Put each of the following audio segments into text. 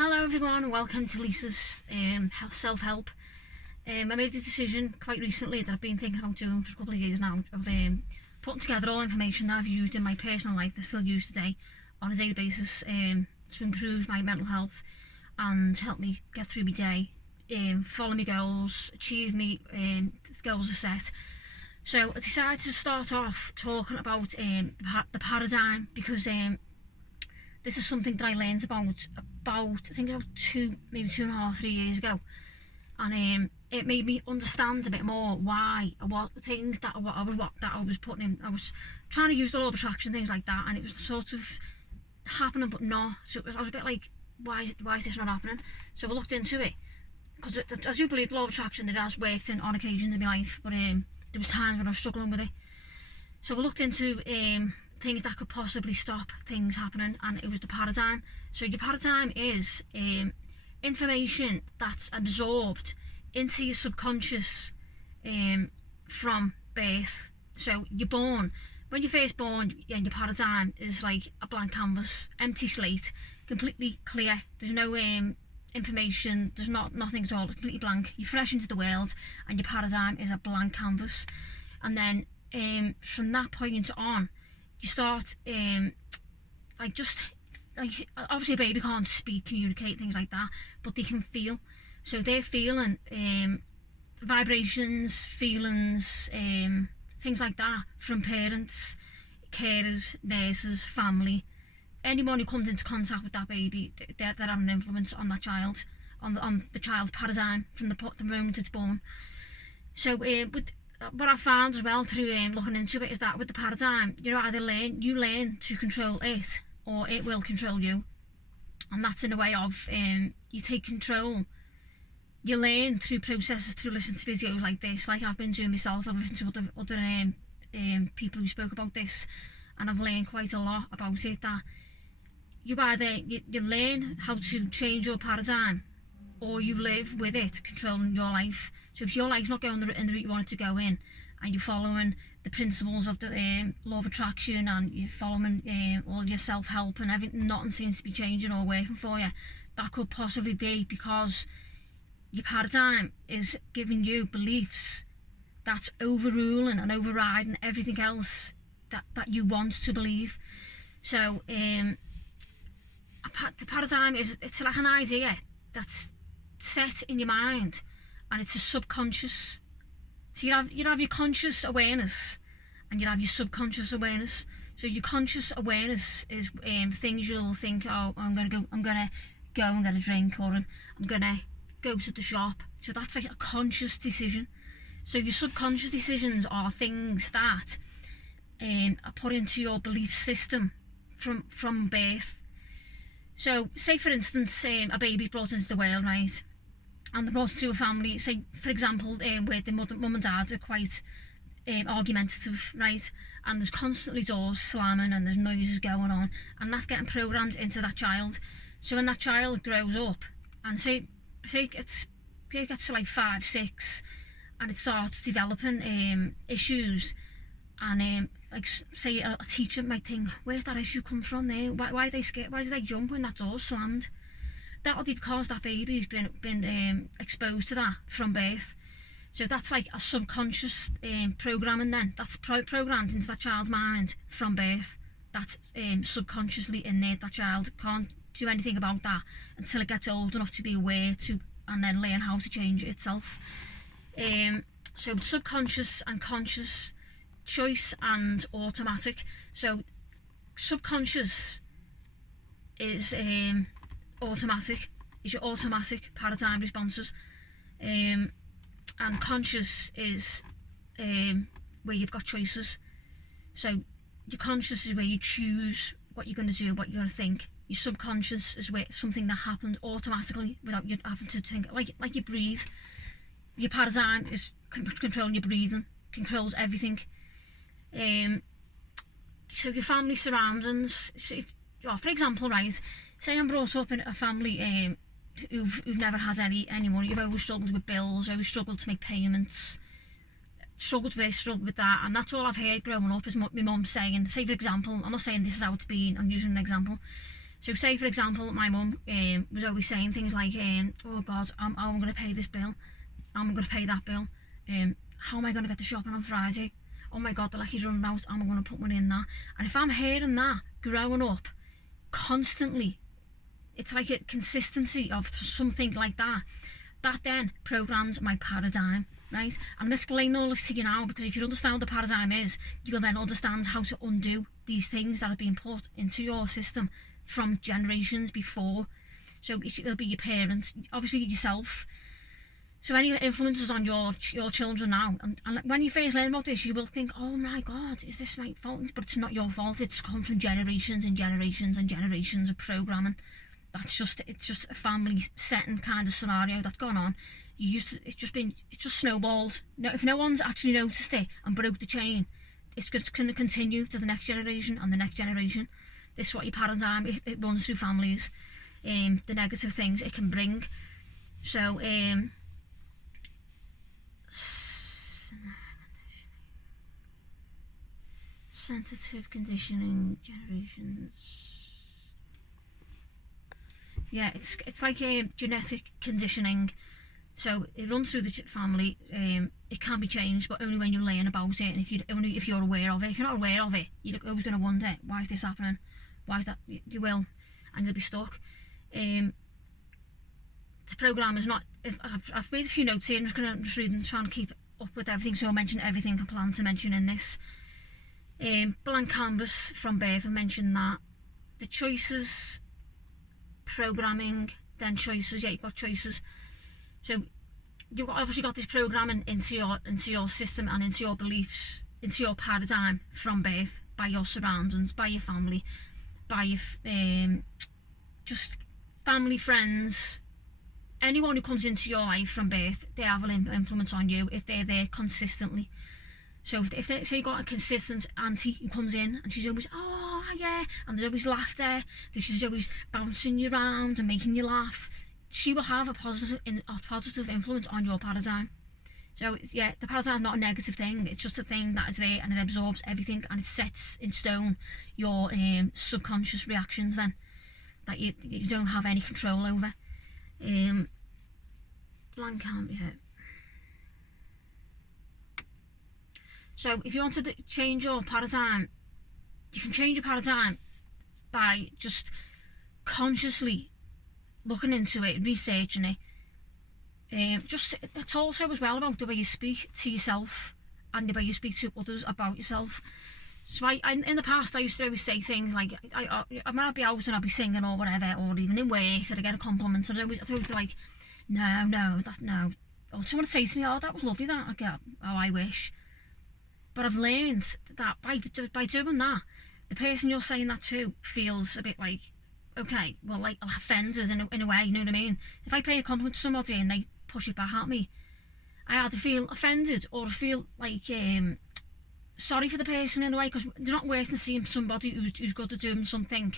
Hello everyone, welcome to Lisa's self-help. I made a decision quite recently that I've been thinking about doing for a couple of years now, of putting together all information that I've used in my personal life, I still use today on a daily basis, to improve my mental health and help me get through my day, follow my goals, achieve me goals are set. So I decided to start off talking about the paradigm, because this is something that I learned about I think about 2.5-3 years ago, and it made me understand a bit more why what things that I was putting in. I was trying to use the law of attraction, things like that, and it was sort of happening but not. So I was a bit like, why is this not happening? So I looked into it, because I do believe the law of attraction, it has worked on occasions in my life, but there was times when I was struggling with it. So I looked into things that could possibly stop things happening, and it was the paradigm. So your paradigm is information that's absorbed into your subconscious from birth. So you're born, when you're first born, and your paradigm is like a blank canvas, empty slate, completely clear. There's no information, there's nothing at all, it's completely blank. You're fresh into the world and your paradigm is a blank canvas. And then from that point on, you start obviously a baby can't speak, communicate, things like that, but they can feel. So they're feeling vibrations, feelings, things like that from parents, carers, nurses, family. Anyone who comes into contact with that baby, they're having an influence on that child, on the child's paradigm from the moment it's born. So what I found as well through looking into it is that with the paradigm, you learn to control it, or it will control you. And that's in a way of you take control. You learn through processes, through listening to videos like this, like I've been doing myself. I've listened to other people who spoke about this, and I've learned quite a lot about it, that you learn how to change your paradigm, or you live with it controlling your life. So if your life's not going in the route you want it to go in, and you're following the principles of the law of attraction, and you're following all your self-help and everything, nothing seems to be changing or working for you, that could possibly be because your paradigm is giving you beliefs that's overruling and overriding everything else that you want to believe. So the paradigm it's like an idea that's set in your mind, and it's a subconscious. So you have your conscious awareness, and you have your subconscious awareness. So your conscious awareness is things you'll think, oh, I'm gonna go and get a drink, or I'm gonna go to the shop. So that's like a conscious decision. So your subconscious decisions are things that are put into your belief system from birth. So say for instance, a baby's brought into the world, right? And they're brought into a family, say for example, where the mum and dad are quite argumentative, right? And there's constantly doors slamming and there's noises going on, and that's getting programmed into that child. So when that child grows up, and say it gets to like 5, 6, and it starts developing issues, and like say a teacher might think, where's that issue come from there? Why are they scared? Why do they jump when that door's slammed? That'll be because that baby's been exposed to that from birth. So that's like a subconscious programming then. That's programmed into that child's mind from birth. That's subconsciously in there. That child can't do anything about that until it gets old enough to be aware to, and then learn how to change it itself. So subconscious and conscious, choice and automatic. So subconscious is automatic, is your automatic paradigm responses, and conscious is where you've got choices. So your conscious is where you choose what you're going to do, what you're going to think. Your subconscious is where something that happens automatically without you having to think, like you breathe. Your paradigm is controlling your breathing, controls everything. So your family surroundings, so for example, right, say I'm brought up in a family who've never had any money. You've always struggled with bills, always struggled to make payments, struggled with that, and that's all I've heard growing up is my mum saying, say for example, I'm not saying this is how it's been, I'm using an example, So say, for example, my mum was always saying things like, oh God, I'm going to pay this bill, I'm going to pay that bill, how am I going to get the shopping on Friday? Oh my God, the lucky's running out, I'm going to put money in that. And if I'm hearing that growing up constantly, it's like a consistency of something like that, that then programs my paradigm, right? And I'm explaining all this to you now because if you understand what the paradigm is, you'll then understand how to undo these things that are being put into your system from generations before. So it'll be your parents, obviously yourself. So any influences on your children now, and when you first learn about this, you will think, oh my God, is this my fault? But it's not your fault. It's come from generations and generations and generations of programming. It's just a family setting kind of scenario that's gone on. It's just snowballed. No, if no one's actually noticed it and broke the chain, it's going to continue to the next generation and the next generation. This is what your paradigm, it runs through families. The negative things it can bring. So sensitive conditioning generations. Yeah, it's like a genetic conditioning. So it runs through the family. It can be changed, but only when you learn about it, and if you're aware of it. If you're not aware of it, you're always going to wonder, why is this happening? Why is that? You will, and you'll be stuck. The program is not. I've made a few notes here. I'm just reading, trying to keep up with everything. So I mentioned everything I plan to mention in this. Blank canvas from birth. I mentioned that. The choices, programming, then choices. Yeah, you've got choices. So you've obviously got this programming into your system and into your beliefs, into your paradigm from birth, by your surroundings, by your family, by your just family, friends, anyone who comes into your life from birth. They have an influence on you if they're there consistently. So if they say you got a consistent auntie who comes in and she's always, oh yeah, and there's always laughter, she's always bouncing you around and making you laugh, she will have a positive influence on your paradigm. So yeah, the paradigm is not a negative thing. It's just a thing that is there and it absorbs everything and it sets in stone your subconscious reactions then that you don't have any control over. Blank can't be hurt. So if you want to change your paradigm, you can change your paradigm by just consciously looking into it, researching it. It's also as well about the way you speak to yourself and the way you speak to others about yourself. So I in the past I used to always say things like I might be out and I'll be singing or whatever, or even in work, and I get a compliment, and I'd always be like, no, or someone would say to me, oh, that was lovely, that. I go, oh, I wish. But I've learned that by doing that, the person you're saying that to feels a bit like, okay, well, like, I'll offend us in a way, you know what I mean? If I pay a compliment to somebody and they push it back at me, I either feel offended or I feel like sorry for the person in a way, because they're not worse than seeing somebody who's good at doing something,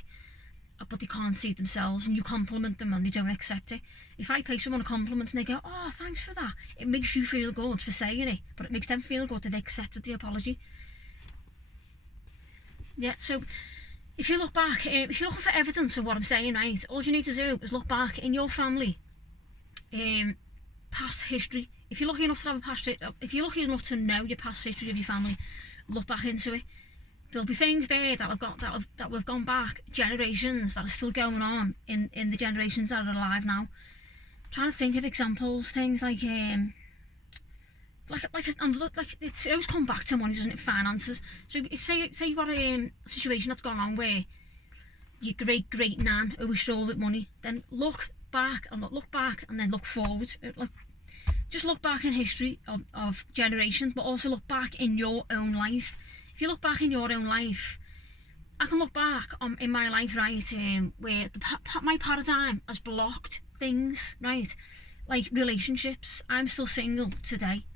but they can't see it themselves, and you compliment them and they don't accept it. If I pay someone a compliment and they go, oh, thanks for that, it makes you feel good for saying it, but it makes them feel good that they accepted the apology. Yeah, so if you look back, if you're looking for evidence of what I'm saying, right, all you need to do is look back in your family, past history. If you're lucky enough to have if you're lucky enough to know your past history of your family, look back into it. There'll be things there that have gone back generations that are still going on in the generations that are alive now. I'm trying to think of examples, things like it always come back to money, doesn't it? Finances. So if say you've got a situation that's gone on where your great nan always struggled with money, then look back and then look forward. Just look back in history of generations, but also look back in your own life. If you look back in your own life, I can look back in my life, right, where my paradigm has blocked things, right, like relationships. I'm still single today.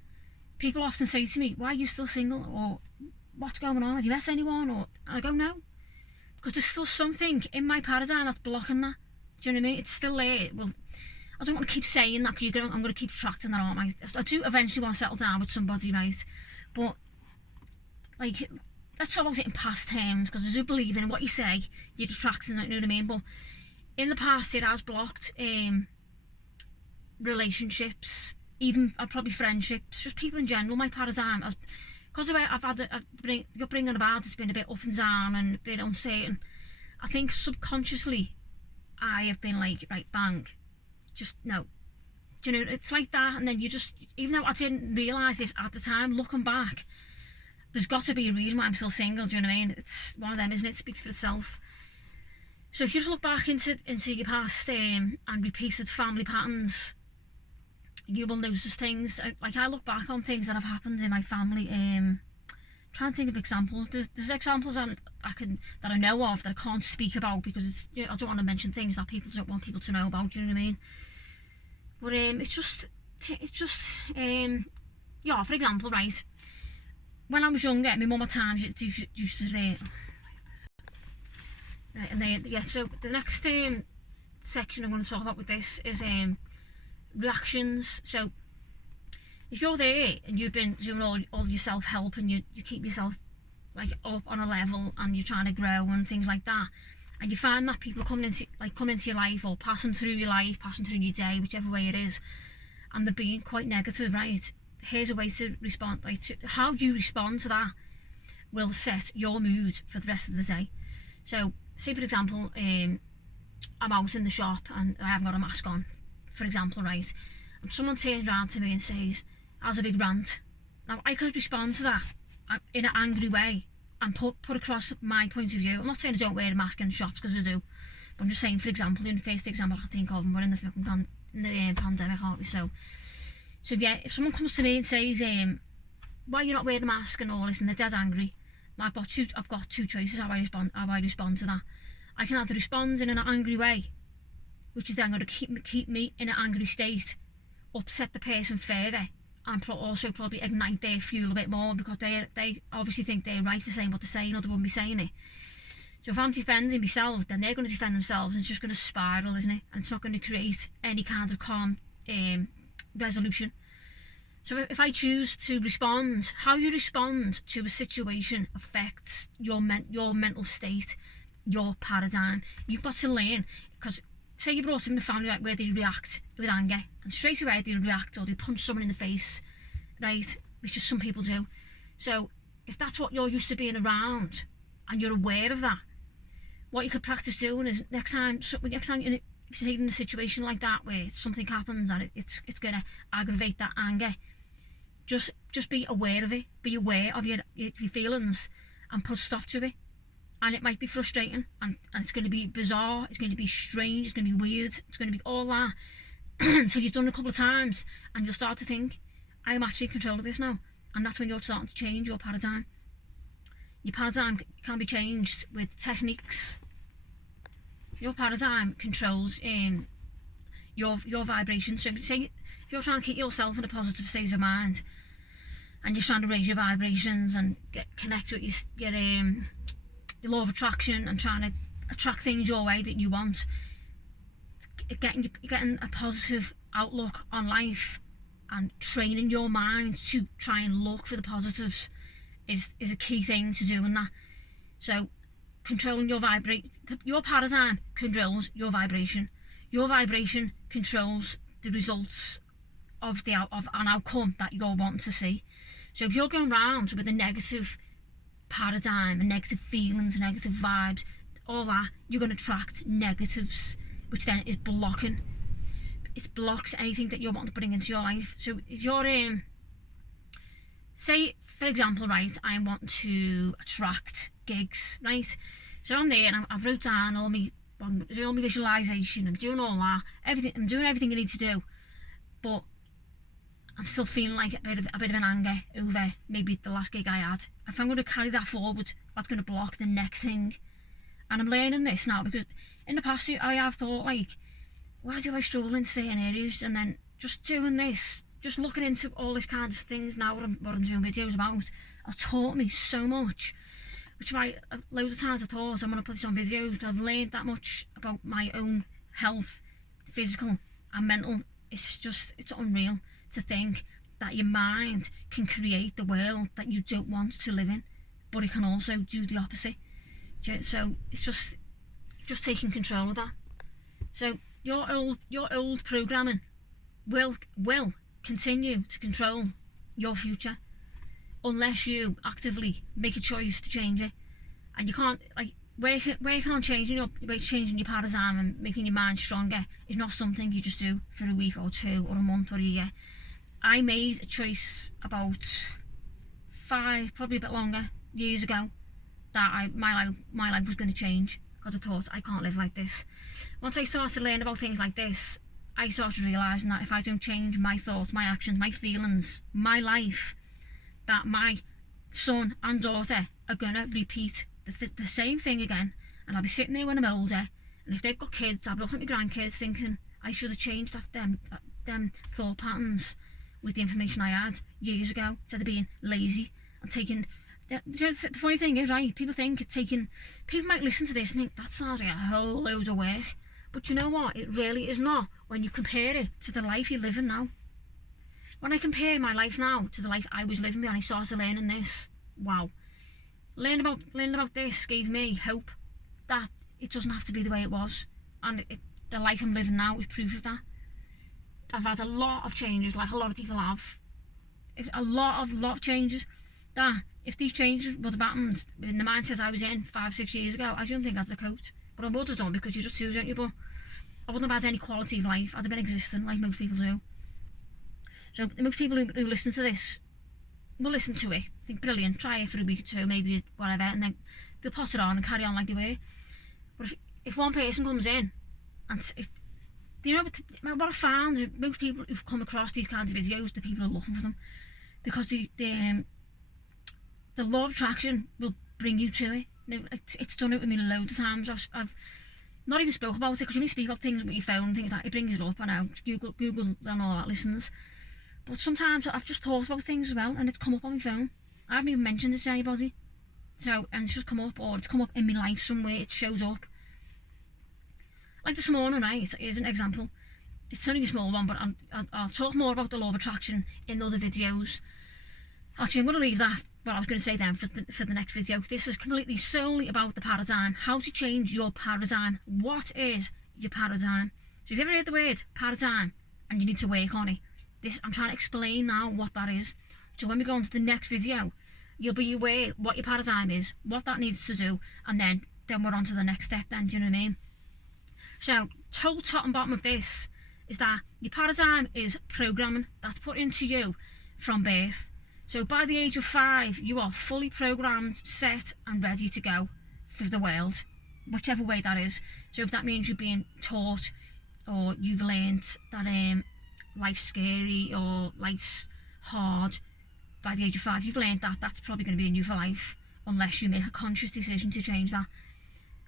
People often say to me, why are you still single? Or what's going on? Have you met anyone? Or I go, no. Because there's still something in my paradigm that's blocking that. Do you know what I mean? It's still there. Well, I don't want to keep saying that because I'm going to keep attracting that, aren't I? I do eventually want to settle down with somebody, right? But, like, let's talk about it in past terms, because I do believe in what you say, you're attracting, you know what I mean? But in the past, it has blocked relationships, even probably friendships, just people in general. My paradigm, because of I've had the upbringing I've had, it's been a bit up and down and a bit uncertain. I think subconsciously, I have been like, right, bang, just no. Do you know, it's like that, and then you just, even though I didn't realise this at the time, looking back, there's got to be a reason why I'm still single, do you know what I mean? It's one of them, isn't it? It speaks for itself. So if you just look back into your past and repeated family patterns, you will notice things. Like, I look back on things that have happened in my family, trying to think of examples. There's examples that I know of that I can't speak about, because it's, you know, I don't want to mention things that people don't want people to know about, do you know what I mean? But it's just yeah, for example, right, when I was younger, my mum at times used to right, and then, yeah, so the next section I'm going to talk about with this is reactions. So if you're there and you've been doing all your self-help, and you keep yourself like up on a level, and you're trying to grow and things like that, and you find that people come into your life, or passing through your life, passing through your day, whichever way it is, and they're being quite negative, right? Here's a way to respond. Like, how you respond to that will set your mood for the rest of the day. So, say for example, I'm out in the shop and I haven't got a mask on, for example, right? And someone turns around to me and says, "Has a big rant." Now, I could respond to that in an angry way and put across my point of view. I'm not saying I don't wear a mask in shops, because I do. But I'm just saying, for example, in the first example I can think of, and we're in the pandemic, aren't we? So yeah, if someone comes to me and says, "Why are you not wearing a mask?" and all this, and they're dead angry, I've got two choices how I respond to that. I can either respond in an angry way, which is then going to keep me in an angry state, upset the person further, and also probably ignite their fuel a bit more, because they obviously think they're right for saying what they're saying, or they wouldn't be saying it. So if I'm defending myself, then they're going to defend themselves, and it's just going to spiral, isn't it? And it's not going to create any kind of calm resolution. So if I choose to respond, how you respond to a situation affects your mental state, your paradigm. You've got to learn, because say you brought up in a family, right, where they react with anger, and straight away they react, or they punch someone in the face, right, which is some people do. So if that's what you're used to being around, and you're aware of that, what you could practice doing is next time you're in a situation like that where something happens and it's going to aggravate that anger, just be aware of it. Be aware of your feelings and put stop to it. And it might be frustrating, and it's going to be bizarre, it's going to be strange, it's going to be weird, it's going to be all that until you've done it a couple of times, and you'll start to think, I am actually in control of this now. And that's when you're starting to change your paradigm. Your paradigm can be changed with techniques. Your paradigm controls your vibration. So say if you're trying to keep yourself in a positive state of mind, and you're trying to raise your vibrations and connect with your law of attraction, and trying to attract things your way that you want, getting a positive outlook on life and training your mind to try and look for the positives is a key thing to do in that. So controlling your paradigm controls your vibration. Your vibration controls the results of an outcome that you're wanting to see. So if you're going around with a negative paradigm and negative feelings, negative vibes, all that, you're going to attract negatives, which then is blocking. It blocks anything that you're wanting to bring into your life. So if you're say for example, right, I want to attract gigs, right? So I'm there and I've wrote down all my visualization, I'm doing all that, I'm doing everything I need to do, but I'm still feeling like a bit of an anger over maybe the last gig I had. If I'm going to carry that forward, that's going to block the next thing. And I'm learning this now, because in the past I have thought, like, why do I struggle in certain areas? And then just doing this, just looking into all this kind of things now, what I'm doing videos about, have taught me so much. Which why loads of times I thought I'm going to put this on videos, but I've learned that much about my own health, physical and mental. It's unreal to think that your mind can create the world that you don't want to live in but it can also do the opposite. So it's just taking control of that. So your old programming will continue to control your future unless you actively make a choice to change it. And you can't, like, working on changing your paradigm and making your mind stronger is not something you just do for a week or two or a month or a year. I made a choice about 5, probably a bit longer, years ago, that my life was going to change, because I thought, I can't live like this. Once I started to learn about things like this, I started realising that if I don't change my thoughts, my actions, my feelings, my life, that my son and daughter are going to repeat the same thing again. And I'll be sitting there when I'm older, and if they've got kids, I'll be looking at my grandkids thinking, I should have changed them thought patterns with the information I had years ago, instead of being lazy and taking... The funny thing is, right, people might listen to this and think, that sounds like a whole load of work. But you know what? It really is not when you compare it to the life you're living now. When I compare my life now to the life I was living when I started learning this, wow. Learning about this gave me hope that it doesn't have to be the way it was. And the life I'm living now is proof of that. I've had a lot of changes, like a lot of people have. A lot of changes. That if these changes would have happened in the mindset I was in 5-6 years ago, I don't think I'd have coped. But I would have done, because you just do, don't you? But I wouldn't have had any quality of life. I'd have been existing like most people do. So most people who listen to this will listen to it, think brilliant, try it for a week or two, maybe whatever, and then they'll put it on and carry on like they were. But if one person comes in and you know what I found, most people who've come across these kinds of videos, the people are looking for them, because the law of attraction will bring you to it. It's done it with me loads of times. I've not even spoke about it, because when you speak about things with your phone and things like that, it brings it up. I know, Google and all that listens. But sometimes I've just thought about things as well, and it's come up on my phone. I haven't even mentioned this to anybody. So, and it's just come up, or it's come up in my life somewhere, it shows up. Like this morning, right, here's an example. It's only a small one, but I'll talk more about the law of attraction in other videos. Actually, I'm going to leave that, what I was going to say then, for the next video. This is completely solely about the paradigm, how to change your paradigm. What is your paradigm? So if you've ever heard the word paradigm, and you need to work on it, I'm trying to explain now what that is. So when we go on to the next video, you'll be aware what your paradigm is, what that needs to do, and then we're on to the next step then, do you know what I mean? So, total top and bottom of this is that your paradigm is programming that's put into you from birth. So by the age of 5, you are fully programmed, set and ready to go for the world, whichever way that is. So if that means you're being taught, or you've learned that life's scary or life's hard by the age of 5, you've learned that, that's probably going to be in you for life, unless you make a conscious decision to change that.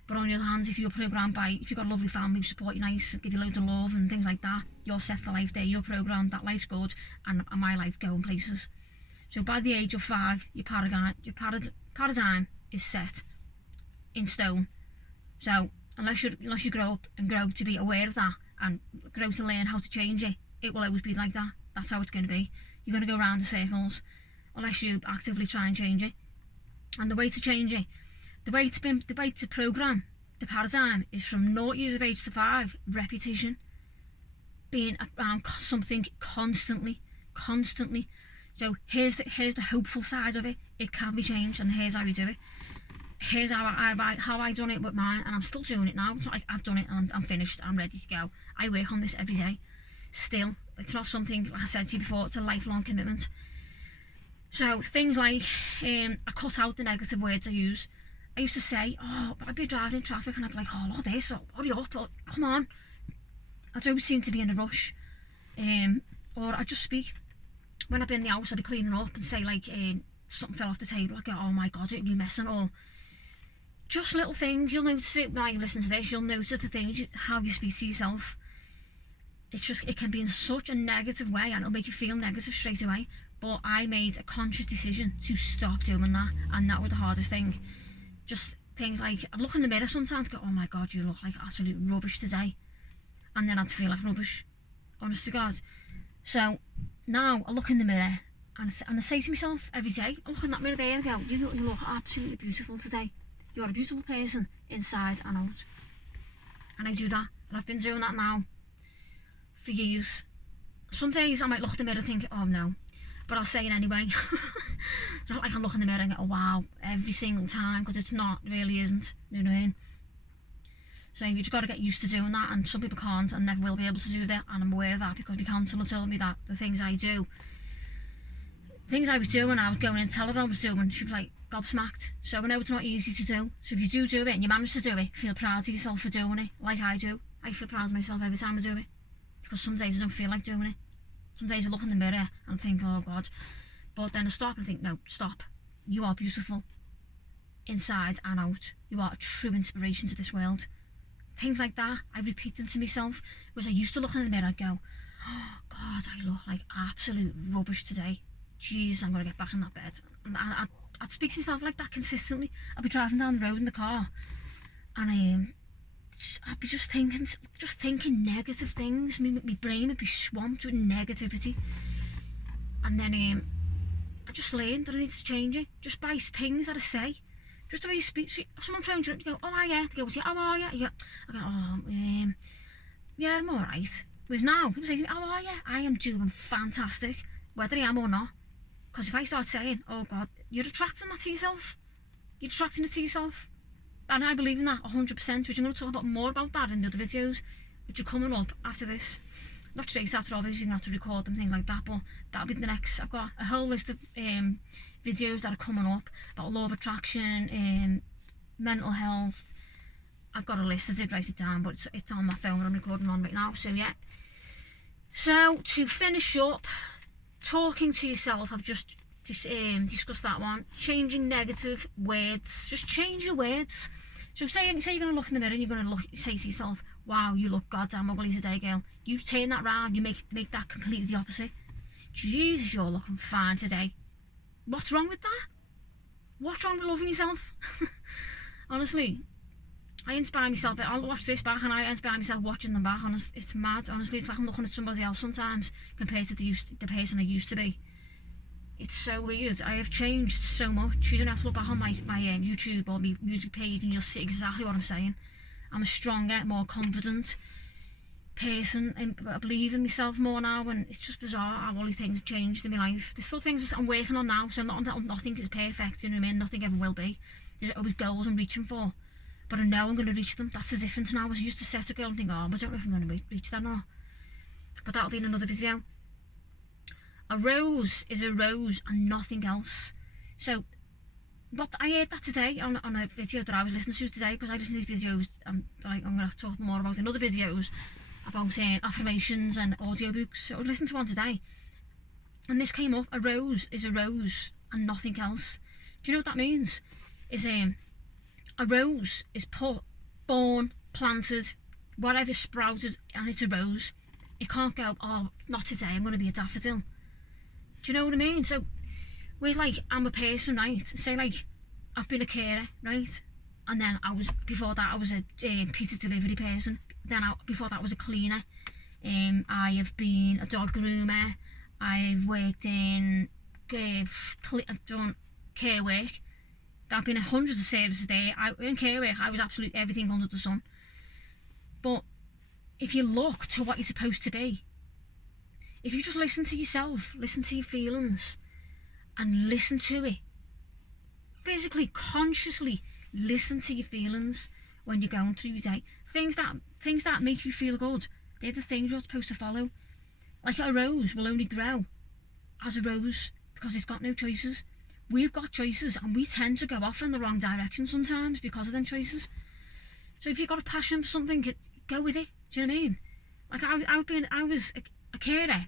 But on the other hand, if you're programmed if you've got a lovely family who support you nice, give you loads of love and things like that, you're set for life there, you're programmed that life's good, and my life going places. So by the age of 5, your paradigm is set in stone. So unless you grow up and grow to be aware of that and grow to learn how to change it, it will always be like that. That's how it's going to be. You're going to go around in circles unless you actively try and change it. And the way to change it, the way to program the paradigm is from 0 years of age to 5, repetition, being around something constantly. So here's the hopeful side of it. It can be changed, and here's how you do it. Here's how I done it with mine, and I'm still doing it now. It's not like I've done it and I'm finished, I'm ready to go. I work on this every day. Still, it's not something, like I said to you before, it's a lifelong commitment. So things like, I cut out the negative words I use. I used to say, I'd be driving in traffic and I'd be like, look at this, hurry up, come on. I'd always seem to be in a rush. Or I'd just speak. When I'd be in the house, I'd be cleaning up and say, like, something fell off the table. I'd go, oh my God, you're messing. Or just little things. You'll notice it when you listen to this. You'll notice the things, how you speak to yourself. It can be in such a negative way, and it'll make you feel negative straight away. But I made a conscious decision to stop doing that, and that was the hardest thing. Just things like, I'd look in the mirror sometimes and go, oh my God, you look like absolute rubbish today. And then I'd feel like rubbish, honest to God. So now I look in the mirror And I say to myself every day, I look in that mirror there and go, you look absolutely beautiful today. You are a beautiful person inside and out. And I do that, and I've been doing that now for years. Some days I might look in the mirror and think, oh no, but I'll say it anyway. It's not like I look in the mirror and go, oh wow, every single time, because it's not, it really isn't, you know what I mean? So you just got to get used to doing that, and some people can't and never will be able to do that, and I'm aware of that because my counsellor told me that the things I do, things I was doing, I was going in and tell her I was doing, she was like gobsmacked. So I know it's not easy to do, so if you do it and you manage to do it, feel proud of yourself for doing it, like I do. I feel proud of myself every time I do it, because some days I don't feel like doing it. Some days I look in the mirror and think, oh God, but then I stop and think, no, stop, you are beautiful inside and out. You are a true inspiration to this world. Things like that, I repeat them to myself. Whereas I used to look in the mirror and go, oh God, I look like absolute rubbish today. Jeez, I'm going to get back in that bed. And I'd speak to myself like that consistently. I'd be driving down the road in the car and I'd be just thinking negative things. My brain would be swamped with negativity. And then I just learned that I need to change it just by things that I say. Just the way you speak. So someone phones you up, you go, oh yeah, they go, how are you? I go, oh, yeah, I'm alright. Whereas now, people say to me, how are you? I am doing fantastic, whether I am or not. Because if I start saying, oh God, you're attracting that to yourself. You're attracting it to yourself. And I believe in that 100%, which I'm going to talk about more about that in the other videos, which are coming up after this. Not straight after, obviously, you're going to have to record them, things like that, but that'll be the next. I've got a whole list of videos that are coming up about law of attraction, mental health. I've got a list, I did write it down, but it's on my phone that I'm recording on right now, so yeah. So, to finish up, talking to yourself, I've just discussed that one. Changing negative words, just change your words. So say you're going to look in the mirror and you're going to say to yourself, wow, you look goddamn ugly today, girl. You turn that round, you make that completely the opposite. Jesus, you're looking fine today. What's wrong with that? What's wrong with loving yourself? Honestly, I inspire myself. I'll watch this back and I inspire myself watching them back. It's mad. Honestly, it's like I'm looking at somebody else sometimes compared to the person I used to be. It's so weird. I have changed so much. You don't have to look back on my YouTube or my music page and you'll see exactly what I'm saying. I'm a stronger, more confident person, and I believe in myself more now, and it's just bizarre how all these things have changed in my life. There's still things I'm working on now, so nothing is perfect, you know what I mean? Nothing ever will be. There's always goals I'm reaching for, but I know I'm going to reach them. That's the difference now. I was used to set a goal and think, oh, I don't know if I'm going to reach that or not. But that'll be in another video. A rose is a rose and nothing else. So, what I heard that today on a video that I was listening to today, because I listen to these videos, I'm going to talk more about in other videos about affirmations and audiobooks. So I was listening to one today, and this came up: a rose is a rose and nothing else. Do you know what that means? Is a rose is born, planted, whatever sprouted, and it's a rose. It can't go, oh, not today, I'm going to be a daffodil. Do you know what I mean? So, we're I'm a person, right? Say I've been a carer, right? And then before that I was a pizza delivery person. Then before that I was a cleaner. I have been a dog groomer. I've worked in, I've done care work. I've been in hundreds of services there. In care work I was absolutely everything under the sun. But if you look to what you're supposed to be, if you just listen to yourself, listen to your feelings, and listen to it, physically, consciously listen to your feelings when you're going through your day. Things that make you feel good, they're the things you're supposed to follow. Like a rose will only grow as a rose because it's got no choices. We've got choices, and we tend to go off in the wrong direction sometimes because of them choices. So if you've got a passion for something, go with it. Do you know what I mean? Like I was a carer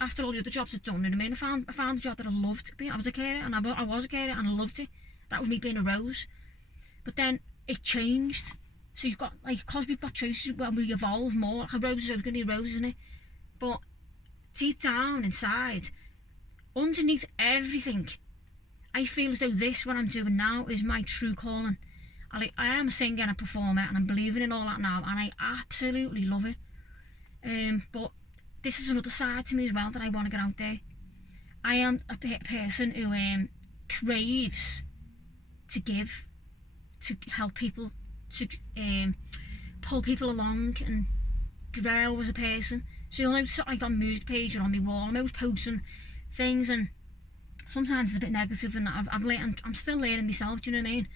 after all the other jobs I'd done. You know what I mean? I found a job that I loved. I was a carer, and I was a carer, and I loved it. That was me being a rose. But then it changed. So you've got, because we've got choices when we evolve more. Like a rose is always going to be a rose, isn't it? But deep down inside, underneath everything, I feel as though this, what I'm doing now, is my true calling. I am a singer and a performer, and I'm believing in all that now, and I absolutely love it. But this is another side to me as well that I want to get out there. I am a person who craves to give, to help people, to pull people along and grow as a person. So you'll notice like on music page or on my wall, I'm always posting things, and sometimes it's a bit negative, and I'm still learning myself, do you know what I mean?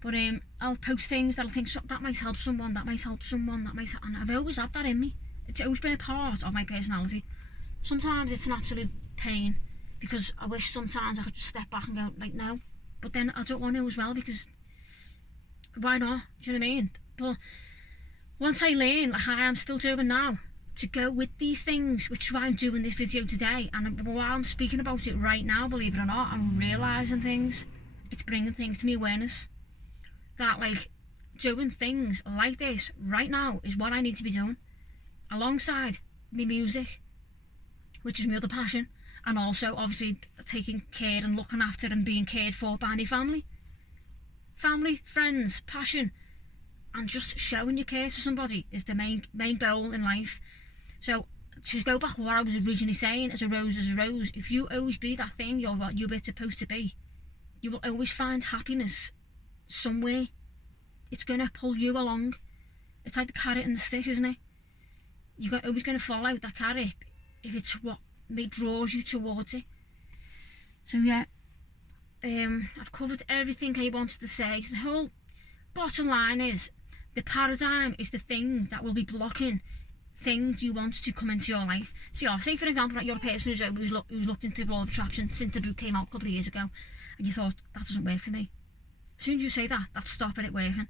But I'll post things that I think that might help someone, and I've always had that in me. It's always been a part of my personality. Sometimes it's an absolute pain, because I wish sometimes I could just step back and go like no, but then I don't want to as well, because why not? Do you know what I mean? But once I learn, like I am still doing now, to go with these things, which is why I'm doing this video today, and while I'm speaking about it right now, believe it or not, I'm realising things. It's bringing things to my awareness that like doing things like this right now is what I need to be doing, alongside my music, which is my other passion, and also obviously taking care and looking after and being cared for by my family, friends, passion, and just showing your care to somebody is the main goal in life. So to go back to what I was originally saying, as a rose is a rose, if you always be that thing you're supposed to be, you will always find happiness somewhere. It's going to pull you along. It's like the carrot and the stick, isn't it? You're always going to follow that carrot if it's what draws you towards it. So yeah, I've covered everything I wanted to say. So the whole bottom line is, the paradigm is the thing that will be blocking things you want to come into your life. So yeah, say for example that you're a person who's looked into the law of attraction since the book came out a couple of years ago, and you thought that doesn't work for me. As soon as you say that, that's stopping it working.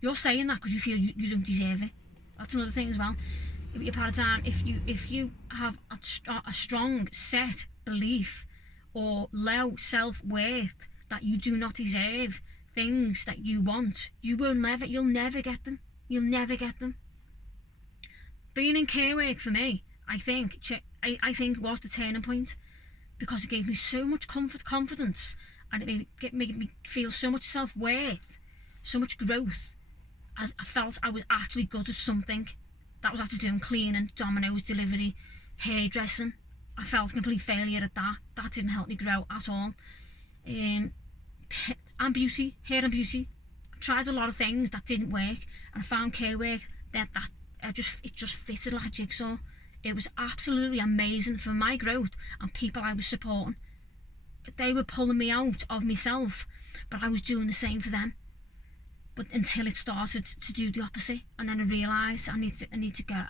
You're saying that because you feel you don't deserve it. That's another thing as well. Your paradigm, if you have a strong set belief or low self-worth that you do not deserve things that you want, you'll never get them. You'll never get them. Being in care work for me, I think was the turning point, because it gave me so much confidence, and it made me feel so much self-worth, so much growth. I felt I was actually good at something. That was after doing cleaning, Domino's delivery, hairdressing. I felt a complete failure at that. That didn't help me grow at all. And beauty, hair and beauty. I tried a lot of things that didn't work, and I found care work it just fitted like a jigsaw. It was absolutely amazing for my growth and people I was supporting. They were pulling me out of myself, but I was doing the same for them. But until it started to do the opposite, and then I realised I need to get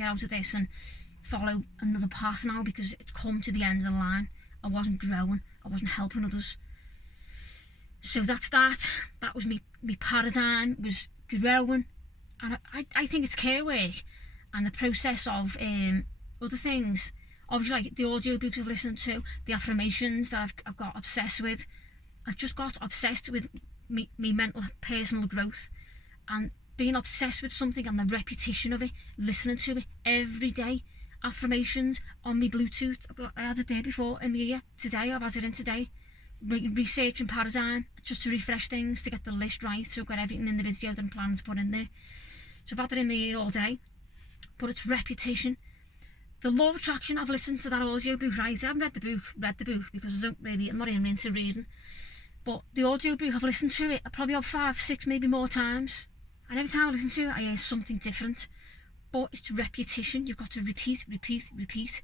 out of this and follow another path now, because it's come to the end of the line. I wasn't growing, I wasn't helping others. So that's that. That was me paradigm was growing, and I think it's care work and the process of other things. Obviously, like the audio books I've listened to, the affirmations that I've got obsessed with. I just got obsessed with me mental personal growth, and being obsessed with something and the repetition of it, listening to it every day. Affirmations on my Bluetooth. I had it there before in my ear. Today I've had it in today. Researching paradigm just to refresh things, to get the list right, so I've got everything in the video that I'm planning to put in there. So I've had it in my ear all day, but it's repetition. The law of attraction, I've listened to that audio book, right? I haven't read the book because I'm not even into reading. But the audio book, I've listened to it probably about 5, 6, maybe more times. And every time I listen to it, I hear something different. But it's repetition. You've got to repeat.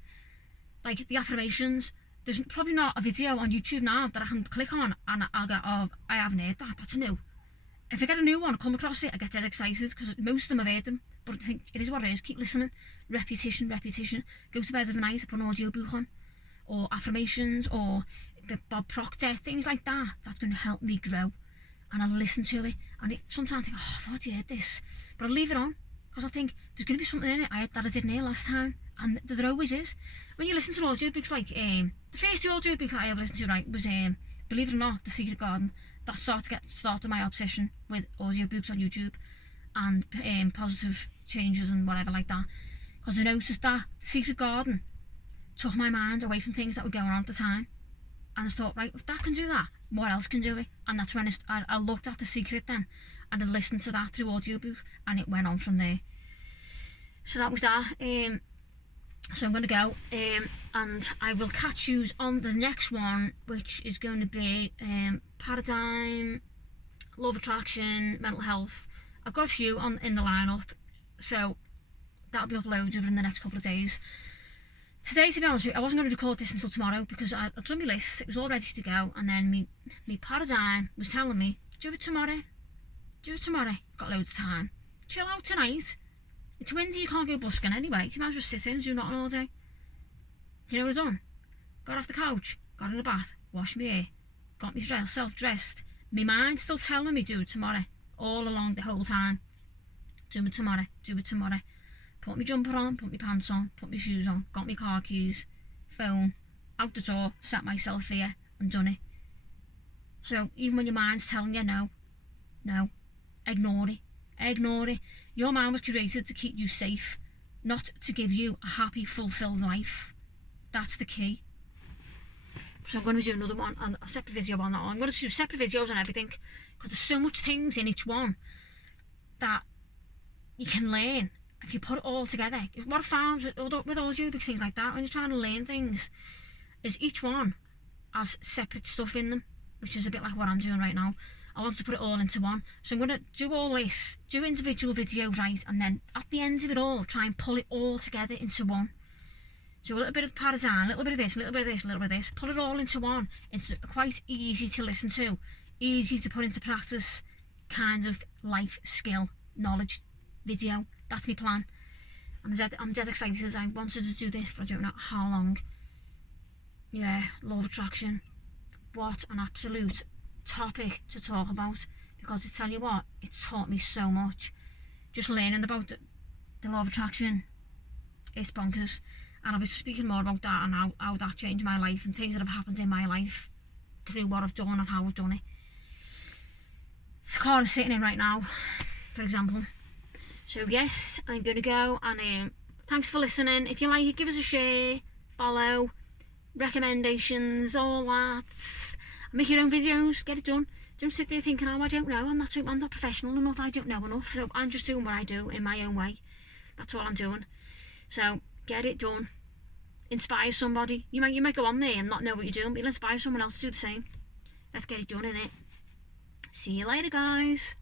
Like the affirmations, there's probably not a video on YouTube now that I can click on and I'll go, oh, I haven't heard that, that's new. If I get a new one, I come across it, I get dead excited, because most of them I've heard them. But I think it is what it is. Keep listening. Repetition. Go to bed every night, I put an audio book on, or affirmations, or Bob Proctor, things like that. That's going to help me grow. And I listen to it, and sometimes I think, oh, I've already heard this, but I leave it on, because I think there's going to be something in it that I didn't hear last time, and there always is. When you listen to audio books, like the first audio book I ever listened to, right, was believe it or not, The Secret Garden. That started my obsession with audio books on YouTube and positive changes and whatever like that, because I noticed that Secret Garden took my mind away from things that were going on at the time, and I thought, right, if that can do that, what else can do it? And that's when I looked at The Secret then, and I listened to that through audiobook, and it went on from there. So that was that. So I'm going to go, and I will catch you on the next one, which is going to be paradigm, law of attraction, mental health. I've got a few in the lineup, so that'll be uploaded in the next couple of days. Today, to be honest with you, I wasn't going to record this until tomorrow because I'd done my list, it was all ready to go, and then me paradigm was telling me, do it tomorrow, got loads of time, chill out tonight, it's windy, you can't go busking anyway, you might as well sit in and do nothing all day. You know what I've done? Got off the couch, got in the bath, washed my hair, got myself dressed, my mind's still telling me do it tomorrow, all along the whole time, do it tomorrow, put my jumper on, put my pants on, put my shoes on, got my car keys, phone, out the door, sat myself here and done it. So even when your mind's telling you no, ignore it. Your mind was created to keep you safe, not to give you a happy, fulfilled life. That's the key. So I'm going to do another one, and a separate video on that one. I'm going to do separate videos on everything, because there's so much things in each one that you can learn if you put it all together. What I found with all big things like that, when you're trying to learn things, is each one has separate stuff in them, which is a bit like what I'm doing right now. I want to put it all into one. So I'm going to do all this, do individual videos, right, and then at the end of it all, try and pull it all together into one. So a little bit of paradigm, a little bit of this, a little bit of this, a little bit of this, pull it all into one. It's quite easy to listen to, easy to put into practice, kind of life skill, knowledge video. That's my plan. I'm dead excited. I wanted to do this for I don't know how long. Yeah, law of attraction. What an absolute topic to talk about, because I tell you what, it's taught me so much. Just learning about the law of attraction, it's bonkers. And I'll be speaking more about that and how that changed my life and things that have happened in my life through what I've done and how I've done it. It's the car I'm sitting in right now, for example. So yes, I'm going to go, and thanks for listening. If you like it, give us a share, follow, recommendations, all that. Make your own videos, get it done. Don't sit there thinking, oh, I don't know, I'm not professional enough, I don't know enough. So I'm just doing what I do in my own way. That's all I'm doing. So get it done. Inspire somebody. You might go on there and not know what you're doing, but you'll inspire someone else to do the same. Let's get it done, innit? See you later, guys.